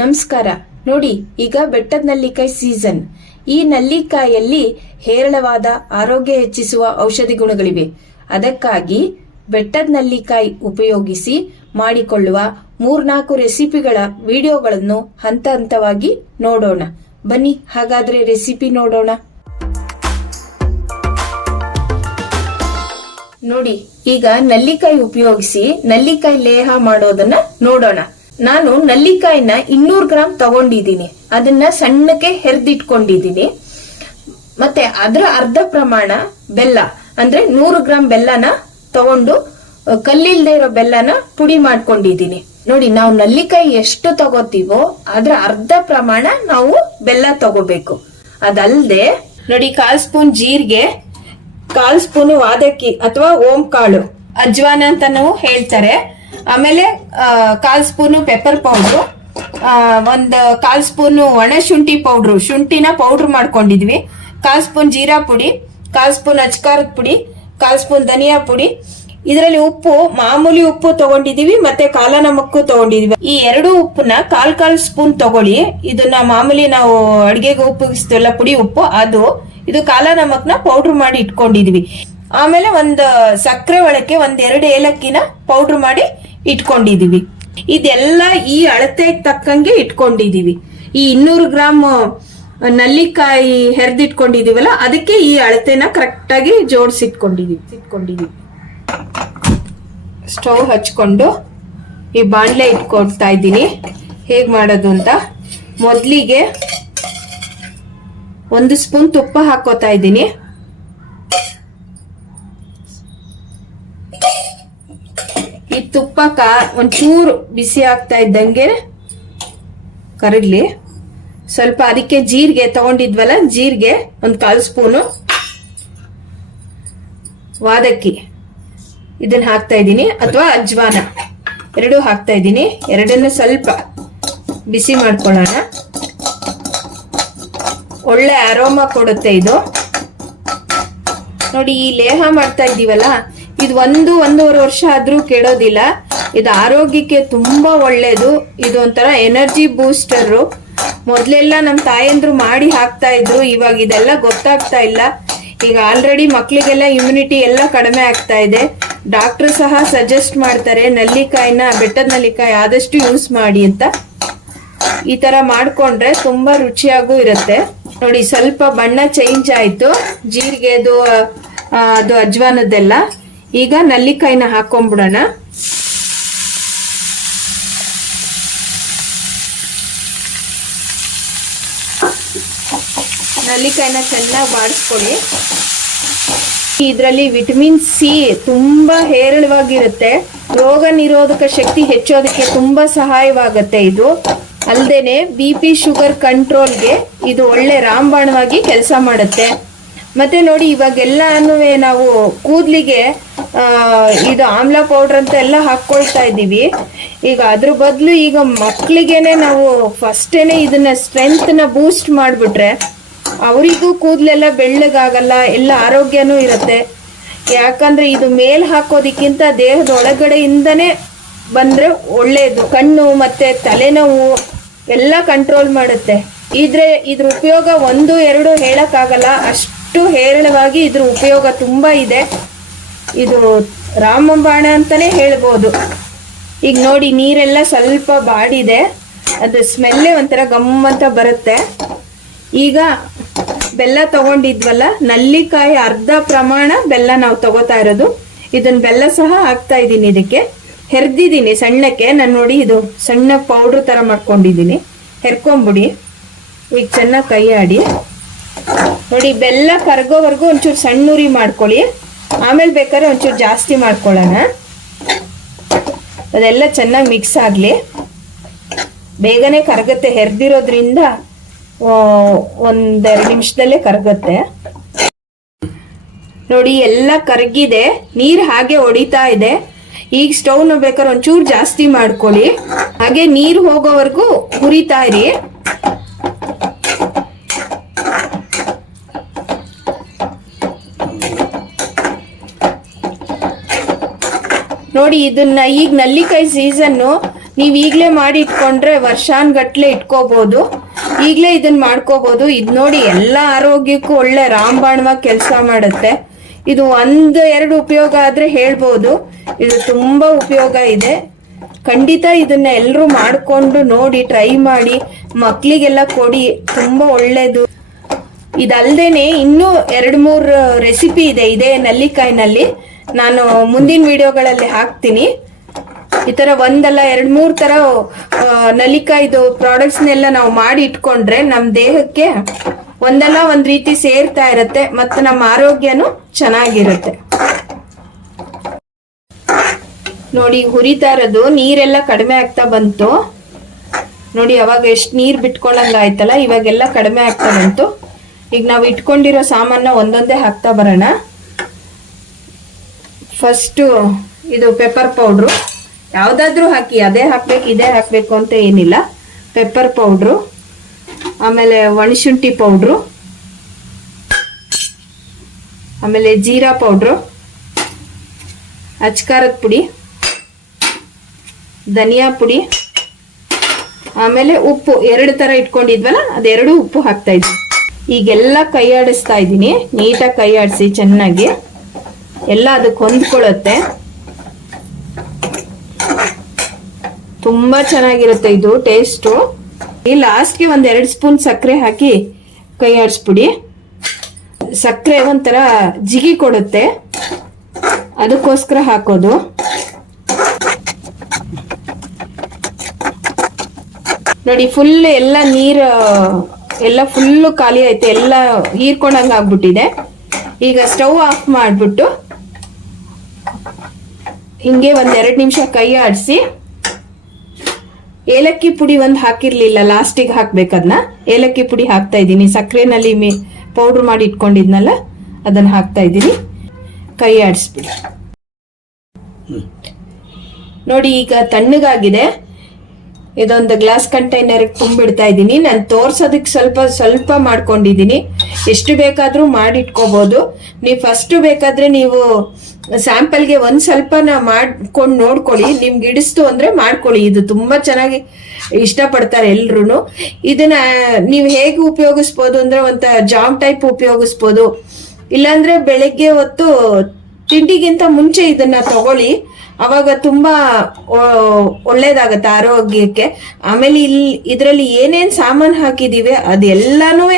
ನಮಸ್ಕಾರ. ನೋಡಿ, ಈಗ ಬೆಟ್ಟದ ನಲ್ಲಿಕಾಯಿ ಸೀಸನ್. ಈ ನಲ್ಲಿಕಾಯಲ್ಲಿ ಹೇರಳವಾದ ಆರೋಗ್ಯ ಹೆಚ್ಚಿಸುವ ಔಷಧಿ ಗುಣಗಳಿವೆ. ಅದಕ್ಕಾಗಿ ಬೆಟ್ಟದ ನಲ್ಲಿಕಾಯಿ ಉಪಯೋಗಿಸಿ ಮಾಡಿಕೊಳ್ಳುವ ಮೂರ್ನಾಲ್ಕು ರೆಸಿಪಿಗಳ ವಿಡಿಯೋಗಳನ್ನು ಹಂತ ಹಂತವಾಗಿ ನೋಡೋಣ. ಬನ್ನಿ, ಹಾಗಾದ್ರೆ ರೆಸಿಪಿ ನೋಡೋಣ. ನೋಡಿ, ಈಗ ನಲ್ಲಿಕಾಯಿ ಉಪಯೋಗಿಸಿ ನಲ್ಲಿಕಾಯಿ ಲೇಹ ಮಾಡೋದನ್ನ ನೋಡೋಣ. ನಾನು ನಲ್ಲಿಕಾಯಿನ ಇನ್ನೂರು ಗ್ರಾಂ ತಗೊಂಡಿದ್ದೀನಿ. ಅದನ್ನ ಸಣ್ಣಕ್ಕೆ ಹೆರ್ದಿಟ್ಕೊಂಡಿದ್ದೀನಿ. ಮತ್ತೆ ಅದರ ಅರ್ಧ ಪ್ರಮಾಣ ಬೆಲ್ಲ, ಅಂದ್ರೆ ನೂರು ಗ್ರಾಂ ಬೆಲ್ಲನ ತಗೊಂಡು ಕಲ್ಲಿಲ್ದೇ ಇರೋ ಬೆಲ್ಲನ ಪುಡಿ ಮಾಡ್ಕೊಂಡಿದ್ದೀನಿ. ನೋಡಿ, ನಾವು ನಲ್ಲಿಕಾಯಿ ಎಷ್ಟು ತಗೋತೀವೋ ಅದ್ರ ಅರ್ಧ ಪ್ರಮಾಣ ನಾವು ಬೆಲ್ಲ ತಗೋಬೇಕು. ಅದಲ್ದೆ, ನೋಡಿ, ಕಾಲ್ ಸ್ಪೂನ್ ಜೀರಿಗೆ, ಕಾಲ್ ಸ್ಪೂನು ವಾದಕ್ಕಿ ಅಥವಾ ಓಂ ಕಾಳು, ಅಜ್ವಾನ ಅಂತ ನಾವು ಹೇಳ್ತಾರೆ. ಆಮೇಲೆ ಕಾಲ್ ಸ್ಪೂನು ಪೆಪ್ಪರ್ ಪೌಡ್ರು ಒಂದು ಕಾಲ್ ಸ್ಪೂನು ಒಣ ಶುಂಠಿ ಪೌಡ್ರು ಶುಂಠಿನ ಪೌಡ್ರ್ ಮಾಡ್ಕೊಂಡಿದ್ವಿ. ಕಾಲ್ ಸ್ಪೂನ್ ಜೀರಾ ಪುಡಿ, ಕಾಲ್ ಸ್ಪೂನ್ ಅಚ್ಕಾರದ ಪುಡಿ, ಕಾಲ್ ಸ್ಪೂನ್ ಧನಿಯಾ ಪುಡಿ. ಇದರಲ್ಲಿ ಉಪ್ಪು, ಮಾಮೂಲಿ ಉಪ್ಪು ತಗೊಂಡಿದೀವಿ, ಮತ್ತೆ ಕಾಲ ನಮಕ್ಕೂ ತಗೊಂಡಿದೀವಿ. ಈ ಎರಡು ಉಪ್ಪನ್ನ ಕಾಲ್ ಕಾಲ್ ಸ್ಪೂನ್ ತಗೊಳ್ಳಿ. ಇದನ್ನ ಮಾಮೂಲಿ ನಾವು ಅಡಿಗೆಗೆ ಉಪಯೋಗಿಸ್ತೀವಲ್ಲ ಪುಡಿ ಉಪ್ಪು, ಅದು, ಇದು ಕಾಲ ನಮಕ್ನ ಪೌಡ್ರ್ ಮಾಡಿ ಇಟ್ಕೊಂಡಿದೀವಿ. ಆಮೇಲೆ ಒಂದು ಸಕ್ಕರೆ ಒಳಕ್ಕೆ ಒಂದ್ ಎರಡು ಏಲಕ್ಕಿನ ಪೌಡ್ರ್ ಮಾಡಿ ಇಟ್ಕೊಂಡಿದೀವಿ. ಇದೆಲ್ಲ ಈ ಅಳತೆಗೆ ತಕ್ಕಂಗೆ ಇಟ್ಕೊಂಡಿದೀವಿ. ಈ ಇನ್ನೂರು ಗ್ರಾಮ್ ನಲ್ಲಿಕಾಯಿ ಹೆರ್ದಿಟ್ಕೊಂಡಿದೀವಲ್ಲ, ಅದಕ್ಕೆ ಈ ಅಳತೆನ ಕರೆಕ್ಟ್ ಆಗಿ ಜೋಡಿಸಿ ಇಟ್ಕೊಂಡಿದೀವಿ ಸ್ಟವ್ ಹಚ್ಕೊಂಡು ಈ ಬಾಣಲೆ ಇಟ್ಕೊಡ್ತಾ ಇದ್ದೀನಿ. ಹೇಗ್ ಮಾಡೋದು ಅಂತ? ಮೊದಲಿಗೆ ಒಂದು ಸ್ಪೂನ್ ತುಪ್ಪ ಹಾಕೋತಾ ಇದ್ದೀನಿ ಈ ತುಪ್ಪ ಕಾ ಒಂಚೂರು ಬಿಸಿ ಆಗ್ತಾ ಇದ್ದಂಗೆ ಕರಗ್ಲಿ ಸ್ವಲ್ಪ ಅದಕ್ಕೆ ಜೀರಿಗೆ ತಗೊಂಡಿದ್ವಲ್ಲ, ಜೀರಿಗೆ ಒಂದು ಕಾಲು ಸ್ಪೂನು ವಾದಕ್ಕಿ. ಇದನ್ನ ಹಾಕ್ತಾ ಇದ್ದೀನಿ, ಅಥವಾ ಅಜ್ವಾನ. ಎರಡು ಹಾಕ್ತಾ ಇದ್ದೀನಿ. ಎರಡನ್ನು ಸ್ವಲ್ಪ ಬಿಸಿ ಮಾಡ್ಕೊಳ್ಳೋಣ. ಒಳ್ಳೆ ಅರೋಮಾ ಕೊಡುತ್ತೆ ಇದು. ನೋಡಿ, ಈ ಲೇಹ ಮಾಡ್ತಾ ಇದ್ದೀವಲ್ಲ ಇದು ಒಂದು, ಒಂದೂವರೆ ವರ್ಷ ಆದ್ರೂ ಕೆಡೋದಿಲ್ಲ. ಇದು ಆರೋಗ್ಯಕ್ಕೆ ತುಂಬಾ ಒಳ್ಳೇದು. ಇದು ಒಂಥರ ಎನರ್ಜಿ ಬೂಸ್ಟರ್ ಮೊದಲೆಲ್ಲ ನಮ್ಮ ತಾಯಂದ್ರು ಮಾಡಿ ಹಾಕ್ತಾ ಇದ್ರು. ಇವಾಗ ಇದೆಲ್ಲ ಗೊತ್ತಾಗ್ತಾ ಇಲ್ಲ. ಈಗ ಆಲ್ರೆಡಿ ಮಕ್ಕಳಿಗೆಲ್ಲ ಇಮ್ಯುನಿಟಿ ಎಲ್ಲ ಕಡಿಮೆ ಆಗ್ತಾ ಇದೆ. ಡಾಕ್ಟರ್ ಸಹ ಸಜೆಸ್ಟ್ ಮಾಡ್ತಾರೆ, ನಲ್ಲಿಕಾಯಿನ, ಬೆಟ್ಟದ ನಲ್ಲಿಕಾಯಿ ಆದಷ್ಟು ಯೂಸ್ ಮಾಡಿ ಅಂತ. ಈ ತರ ಮಾಡ್ಕೊಂಡ್ರೆ ತುಂಬಾ ರುಚಿಯಾಗೂ ಇರುತ್ತೆ. ನೋಡಿ, ಸ್ವಲ್ಪ ಬಣ್ಣ ಚೇಂಜ್ ಆಯ್ತು. ಜೀರಿಗೆದು ಅದು ಅಜ್ವಾನದ್ದೆಲ್ಲ. ಈಗ ನಲ್ಲಿಕಾಯಿನ ಹಾಕೊಂಡ್ಬಿಡೋಣ ನಲ್ಲಿಕಾಯಿನ ಚೆನ್ನಾಗಿ ಬಾಡಿಸ್ಕೊಳ್ಳಿ. ಇದರಲ್ಲಿ ವಿಟಮಿನ್ ಸಿ ತುಂಬ ಹೇರಳವಾಗಿರುತ್ತೆ. ರೋಗ ನಿರೋಧಕ ಶಕ್ತಿ ಹೆಚ್ಚೋದಕ್ಕೆ ತುಂಬಾ ಸಹಾಯವಾಗುತ್ತೆ ಇದು. ಅಲ್ದೇನೆ ಬಿ ಪಿ ಶುಗರ್ ಕಂಟ್ರೋಲ್ಗೆ ಇದು ಒಳ್ಳೆ ರಾಮಬಾಣವಾಗಿ ಕೆಲಸ ಮಾಡುತ್ತೆ. ಮತ್ತೆ ನೋಡಿ ಇವಾಗೆಲ್ಲಾನು ನಾವು ಕೂದಲಿಗೆ ಇದು ಆಮ್ಲ ಪೌಡರ್ ಅಂತ ಎಲ್ಲ ಹಾಕ್ಕೊಳ್ತಾ ಇದ್ದೀವಿ. ಈಗ ಅದ್ರ ಬದಲು ಈಗ ಮಕ್ಕಳಿಗೇನೆ ನಾವು ಫಸ್ಟೇನೆ ಇದನ್ನ ಸ್ಟ್ರೆಂತ್ನ ಬೂಸ್ಟ್ ಮಾಡಿಬಿಟ್ರೆ ಅವರಿಗೂ ಕೂದಲೆಲ್ಲ ಬೆಳ್ಳಗಾಗಲ್ಲ, ಎಲ್ಲ ಆರೋಗ್ಯನೂ ಇರುತ್ತೆ. ಯಾಕಂದ್ರೆ ಇದು ಮೇಲ್ ಹಾಕೋದಕ್ಕಿಂತ ದೇಹದ ಒಳಗಡೆಯಿಂದನೇ ಬಂದ್ರೆ ಒಳ್ಳೆಯದು ಕಣ್ಣು ಮತ್ತೆ ತಲೆನೋವು ಎಲ್ಲ ಕಂಟ್ರೋಲ್ ಮಾಡುತ್ತೆ. ಇದ್ರೆ ಇದ್ರ ಉಪಯೋಗ ಒಂದು, ಎರಡು ಹೇಳಕ್ಕಾಗಲ್ಲ. ಅಷ್ಟು ಹೇರಳವಾಗಿ ಇದ್ರ ಉಪಯೋಗ ತುಂಬಾ ಇದೆ. ಇದು ರಾಮಬಾಣ ಅಂತಾನೆ ಹೇಳ್ಬೋದು. ಈಗ ನೋಡಿ, ನೀರೆಲ್ಲ ಸ್ವಲ್ಪ ಬಾಡಿದೆ. ಅದು ಸ್ಮೆಲ್ಲೇ ಒಂಥರ ಗಮ್ಮಂತ ಬರುತ್ತೆ. ಈಗ ಬೆಲ್ಲ ತಗೊಂಡಿದ್ವಲ್ಲ, ನಲ್ಲಿಕಾಯಿ ಅರ್ಧ ಪ್ರಮಾಣ ಬೆಲ್ಲ ನಾವು ತಗೋತಾ ಇರೋದು. ಇದನ್ನ ಬೆಲ್ಲ ಸಹ ಹಾಕ್ತಾ ಇದ್ದೀನಿ ಇದಕ್ಕೆ. ಹೆರ್ದಿದ್ದೀನಿ ಸಣ್ಣಕ್ಕೆ. ನಾನು ನೋಡಿ ಇದು ಸಣ್ಣ ಪೌಡ್ರ್ ಥರ ಮಾಡ್ಕೊಂಡಿದ್ದೀನಿ. ಹೆರ್ಕೊಂಬಿಡಿ. ಈಗ ಚೆನ್ನಾಗಿ ಕೈ ಆಡಿ. ನೋಡಿ, ಬೆಲ್ಲ ಕರ್ಗೋವರೆಗೂ ಒಂಚೂರು ಸಣ್ಣ ಉರಿ ಮಾಡ್ಕೊಳ್ಳಿ. ಆಮೇಲೆ ಬೇಕಾದ್ರೆ ಒಂಚೂರು ಜಾಸ್ತಿ ಮಾಡ್ಕೊಳ್ಳೋಣ. ಅದೆಲ್ಲ ಚೆನ್ನಾಗಿ ಮಿಕ್ಸ್ ಆಗಲಿ. ಬೇಗನೆ ಕರಗತ್ತೆ. ಹೆರ್ದಿರೋದ್ರಿಂದ ಒಂದೆರಡು ನಿಮಿಷದಲ್ಲೇ ಕರಗತ್ತೆ. ನೋಡಿ, ಎಲ್ಲ ಕರಗಿದೆ. ನೀರ್ ಹಾಗೆ ಹೊಡಿತಾ ಇದೆ. ಈಗ ಸ್ಟವ್ನ ಬೇಕಾದ್ರೆ ಒಂಚೂರು ಜಾಸ್ತಿ ಮಾಡ್ಕೊಳ್ಳಿ. ಹಾಗೆ ನೀರು ಹೋಗೋವರೆಗೂ ಹುರಿತಾ ಇರಿ. ನೋಡಿ, ಇದನ್ನ ಈಗ ನಲ್ಲಿಕಾಯಿ ಸೀಸನ್ನು ನೀವು ಈಗಲೇ ಮಾಡಿ ಇಟ್ಕೊಂಡ್ರೆ ವರ್ಷಾನ್ಗಟ್ಲೆ ಇಟ್ಕೋಬಹುದು ಈಗಲೇ ಇದನ್ನ ಮಾಡ್ಕೋಬಹುದು ಇದು ನೋಡಿ ಎಲ್ಲ ಆರೋಗ್ಯಕ್ಕೂ ಒಳ್ಳೆ ರಾಮಬಾಣವಾಗಿ ಕೆಲಸ ಮಾಡುತ್ತೆ. ಇದು ಒಂದು, ಎರಡು ಉಪಯೋಗ ಆದ್ರೆ ಹೇಳ್ಬೋದು. ಇದು ತುಂಬಾ ಉಪಯೋಗ ಇದೆ. ಖಂಡಿತ ಇದನ್ನ ಎಲ್ಲರೂ ಮಾಡ್ಕೊಂಡು ನೋಡಿ, ಟ್ರೈ ಮಾಡಿ. ಮಕ್ಕಳಿಗೆಲ್ಲ ಕೊಡಿ. ತುಂಬಾ ಒಳ್ಳೇದು. ಇದಲ್ದೇನೆ ಇನ್ನೂ ಎರಡು, ಮೂರು ರೆಸಿಪಿ ಇದೆ. ಇದೇ ನಲ್ಲಿಕಾಯಿನಲ್ಲಿ. ನಾನು ಮುಂದಿನ ವಿಡಿಯೋಗಳಲ್ಲಿ ಹಾಕ್ತೀನಿ. ಈ ತರ ಒಂದಲ್ಲ, ಎರಡ್ ಮೂರ್ ತರ ನಲಿಕಾ ಇದು ಪ್ರಾಡಕ್ಟ್ಸ್ ಪ್ರಾಡಕ್ಟ್ಸ್ನೆಲ್ಲ ನಾವು ಮಾಡಿ ಇಟ್ಕೊಂಡ್ರೆ ನಮ್ ದೇಹಕ್ಕೆ ಒಂದಲ್ಲ ಒಂದ್ ರೀತಿ ಸೇರ್ತಾ ಇರತ್ತೆ ಮತ್ತೆ ನಮ್ಮ ಆರೋಗ್ಯನೂ ಚೆನ್ನಾಗಿರುತ್ತೆ. ನೋಡಿ ಹುರಿತಾ ಇರೋದು ನೀರೆಲ್ಲ ಕಡಿಮೆ ಆಗ್ತಾ ಬಂತು. ನೋಡಿ, ಅವಾಗ ಎಷ್ಟು ನೀರು ಬಿಟ್ಕೊಂಡಂಗ ಆಯ್ತಲ್ಲ, ಇವಾಗೆಲ್ಲ ಕಡಿಮೆ ಆಗ್ತಾ ಬಂತು. ಈಗ ನಾವು ಇಟ್ಕೊಂಡಿರೋ ಸಾಮಾನ ಒಂದೊಂದೇ ಹಾಕ್ತಾ ಬರೋಣ. ಫಸ್ಟು ಇದು ಪೆಪ್ಪರ್ ಪೌಡ್ರು ಯಾವುದಾದ್ರೂ ಹಾಕಿ, ಅದೇ ಹಾಕ್ಬೇಕು, ಇದೇ ಹಾಕಬೇಕು ಅಂತ ಏನಿಲ್ಲ. ಪೆಪ್ಪರ್ ಪೌಡ್ರು ಆಮೇಲೆ ಒಣಶುಂಠಿ ಪೌಡ್ರು ಆಮೇಲೆ ಜೀರಾ ಪೌಡ್ರು ಅಚ್ಕಾರದ ಪುಡಿ, ಧನಿಯಾ ಪುಡಿ, ಆಮೇಲೆ ಉಪ್ಪು, ಎರಡು ತರ ಇಟ್ಕೊಂಡಿದ್ವಲ್ಲ, ಅದೆರಡು ಉಪ್ಪು ಹಾಕ್ತಾ ಇದ್ವಿ. ಈಗೆಲ್ಲ ಕೈ ಆಡಿಸ್ತಾ ಇದ್ದೀನಿ, ನೀಟಾಗಿ ಕೈ ಆಡಿಸಿ ಚೆನ್ನಾಗಿ. ಎಲ್ಲ ಅದಕ್ಕೆ ಹೊಂದ್ಕೊಳ್ಳುತ್ತೆ. ತುಂಬಾ ಚೆನ್ನಾಗಿರುತ್ತೆ ಇದು ಟೇಸ್ಟು. ಈ ಲಾಸ್ಟ್ಗೆ ಒಂದ್ ಎರಡು ಸ್ಪೂನ್ ಸಕ್ಕರೆ ಹಾಕಿ ಕೈ ಆಡಿಸ್ಬಿಡಿ. ಸಕ್ಕರೆ ಒಂಥರ ಜಿಗಿ ಕೊಡುತ್ತೆ. ಅದಕ್ಕೋಸ್ಕರ ಹಾಕೋದು. ನೋಡಿ ಫುಲ್ ಎಲ್ಲ ನೀರು, ಎಲ್ಲ ಫುಲ್ಲು ಖಾಲಿ ಐತೆ ಎಲ್ಲ ಹೀರ್ಕೊಂಡಂಗೆ ಆಗ್ಬಿಟ್ಟಿದೆ. ಈಗ ಸ್ಟವ್ ಆಫ್ ಮಾಡಿಬಿಟ್ಟು ಹಿಂಗೆ ಒಂದೆರಡು ನಿಮಿಷ ಕೈ ಆಡಿಸಿ ಏಲಕ್ಕಿ ಪುಡಿ ಒಂದು ಹಾಕಿರ್ಲಿಲ್ಲ ಲಾಸ್ಟಿಗೆ ಹಾಕ್ಬೇಕದ್ನ ಏಲಕ್ಕಿ ಪುಡಿ ಹಾಕ್ತಾ ಇದ್ದೀನಿ. ಸಕ್ಕರೆನಲ್ಲಿ ಮಿ ಪೌಡ್ರ್ ಮಾಡಿ ಇಟ್ಕೊಂಡಿದ್ನಲ್ಲ ಅದನ್ನ ಹಾಕ್ತಾ ಇದ್ದೀನಿ. ಕೈ ಆಡಿಸ್ಬಿಡಿ. ನೋಡಿ ಈಗ ತಣ್ಣಗಾಗಿದೆ. ಇದೊಂದು ಗ್ಲಾಸ್ ಕಂಟೈನರ್ ತುಂಬಿಡ್ತಾ ಇದ್ದೀನಿ. ನಾನು ತೋರ್ಸೋದಕ್ಕೆ ಸ್ವಲ್ಪ ಸ್ವಲ್ಪ ಮಾಡ್ಕೊಂಡಿದ್ದೀನಿ. ಎಷ್ಟು ಬೇಕಾದರೂ ಮಾಡಿಟ್ಕೋಬೋದು. ನೀವು ಫಸ್ಟ್ ಬೇಕಾದ್ರೆ ನೀವು ಸ್ಯಾಂಪಲ್ಗೆ ಒಂದ್ ಸ್ವಲ್ಪ ಮಾಡ್ಕೊಂಡು ನೋಡ್ಕೊಳ್ಳಿ. ನಿಮ್ಗೆ ಇಡಿಸ್ತು ಅಂದ್ರೆ ಮಾಡ್ಕೊಳ್ಳಿ. ಇದು ತುಂಬಾ ಚೆನ್ನಾಗಿ ಇಷ್ಟಪಡ್ತಾರೆ ಎಲ್ರು ಇದನ್ನ ನೀವು ಹೇಗೆ ಉಪಯೋಗಿಸ್ಬೋದು ಅಂದ್ರೆ ಒಂಥ ಜಾಮ್ ಟೈಪ್ ಉಪಯೋಗಿಸ್ಬೋದು. ಇಲ್ಲಾಂದ್ರೆ ಬೆಳಗ್ಗೆ ಹೊತ್ತು ತಿಂಡಿಗಿಂತ ಮುಂಚೆ ಇದನ್ನ ತಗೊಳ್ಳಿ. ಅವಾಗ ತುಂಬಾ ಒಳ್ಳೇದಾಗತ್ತೆ ಆರೋಗ್ಯಕ್ಕೆ. ಆಮೇಲೆ ಇಲ್ಲಿ ಇದರಲ್ಲಿ ಏನೇನ್ ಸಾಮಾನು ಹಾಕಿದೀವಿ ಅದೆಲ್ಲಾನು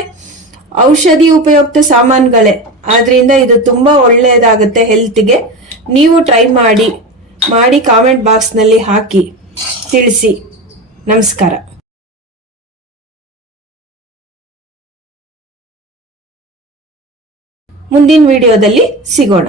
ಔಷಧಿ ಉಪಯುಕ್ತ ಸಾಮಾನುಗಳೇ. ಆದ್ರಿಂದ ಇದು ತುಂಬಾ ಒಳ್ಳೆಯದಾಗುತ್ತೆ ಹೆಲ್ತ್ಗೆ. ನೀವು ಟ್ರೈ ಮಾಡಿ ಮಾಡಿ ಕಾಮೆಂಟ್ ಬಾಕ್ಸ್ನಲ್ಲಿ ಹಾಕಿ, ತಿಳಿಸಿ. ನಮಸ್ಕಾರ. ಮುಂದಿನ ವಿಡಿಯೋದಲ್ಲಿ ಸಿಗೋಣ.